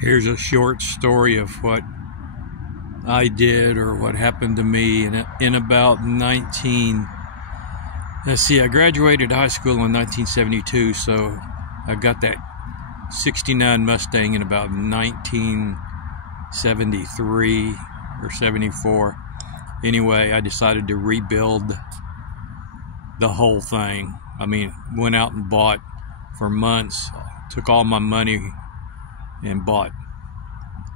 Here's a short story of what I did or what happened to me in about I graduated high school in 1972, so I got that 69 Mustang in about 1973 or 74. Anyway, I decided to rebuild the whole thing. I mean, went out and bought for months, took all my money and bought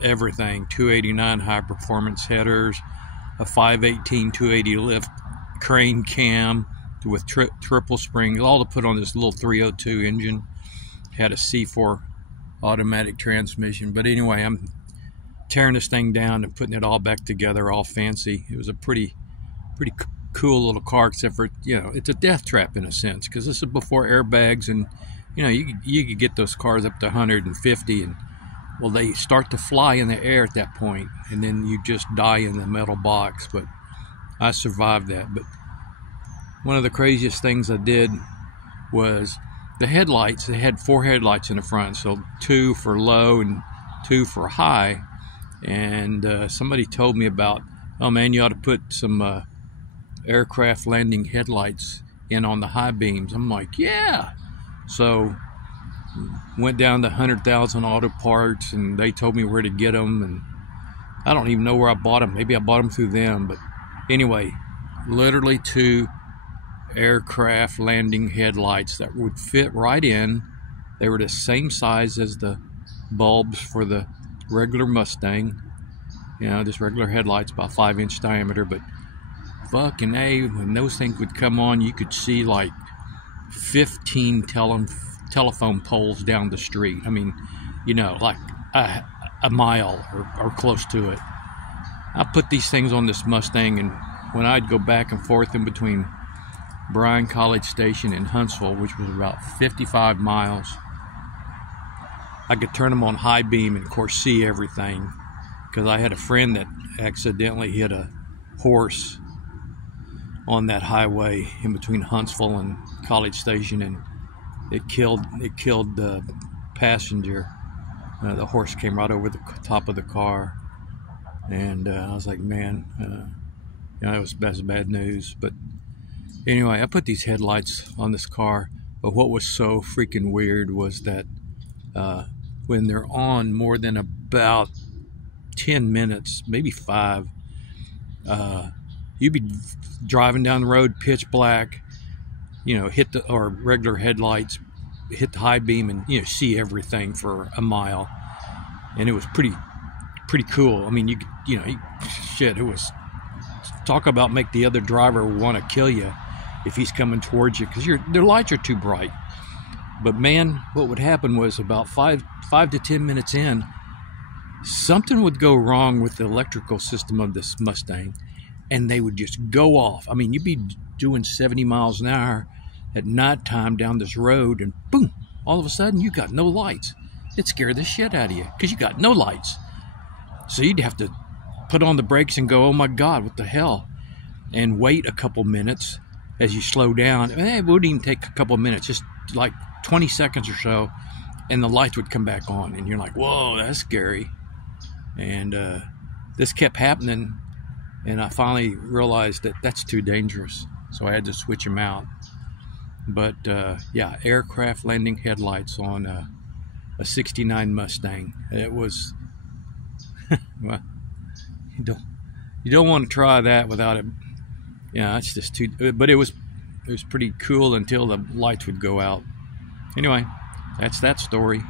everything: 289 high performance headers, a 518 280 lift crane cam with triple springs, all to put on this little 302 engine. Had a C4 automatic transmission. But anyway, I'm tearing this thing down and putting it all back together, all fancy. It was a pretty cool little car, except for, you know, it's a death trap in a sense, because this is before airbags, and you know, you could get those cars up to 150, and well, they start to fly in the air at that point, and then you just die in the metal box. But I survived that. But one of the craziest things I did was the headlights. They had 4 headlights in the front, so 2 for low and 2 for high. And somebody told me about, oh man, you ought to put some aircraft landing headlights in on the high beams. I'm like, yeah. So went down to 100,000 Auto Parts, and they told me where to get them, and I don't even know where I bought them. Maybe I bought them through them. But anyway, literally 2 aircraft landing headlights that would fit right in. They were the same size as the bulbs for the regular Mustang, you know, just regular headlights, about 5-inch diameter. But fucking A, when those things would come on, you could see like 15 telephone poles down the street. I mean, you know, like a mile or close to it. I put these things on this Mustang, and when I'd go back and forth in between Bryan College Station and Huntsville, which was about 55 miles, I could turn them on high beam and of course see everything, because I had a friend that accidentally hit a horse on that highway in between Huntsville and College Station, and it killed the passenger. The horse came right over the top of the car, and I was like, man, you know, that's bad news. But anyway, I put these headlights on this car. But what was so freaking weird was that when they're on more than about 10 minutes, maybe 5, you'd be driving down the road, pitch black, you know, or regular headlights, hit the high beam, and you know, see everything for a mile. And it was pretty cool. I mean, you know, shit, it was, talk about make the other driver want to kill you if he's coming towards you, because their lights are too bright. But man, what would happen was about 5 to 10 minutes in, something would go wrong with the electrical system of this Mustang, and they would just go off. I mean, you'd be doing 70 miles an hour at nighttime down this road, and boom, all of a sudden you got no lights. It scared the shit out of you, because you got no lights. So you'd have to put on the brakes and go, oh my God, what the hell? And wait a couple minutes as you slow down. It wouldn't even take a couple minutes, just like 20 seconds or so, and the lights would come back on, and you're like, whoa, that's scary. And this kept happening, and I finally realized that that's too dangerous, so I had to switch them out. But yeah, aircraft landing headlights on a 69 Mustang. It was well, you don't want to try that without it. Yeah, it's just too. But it was pretty cool until the lights would go out. Anyway, that's that story.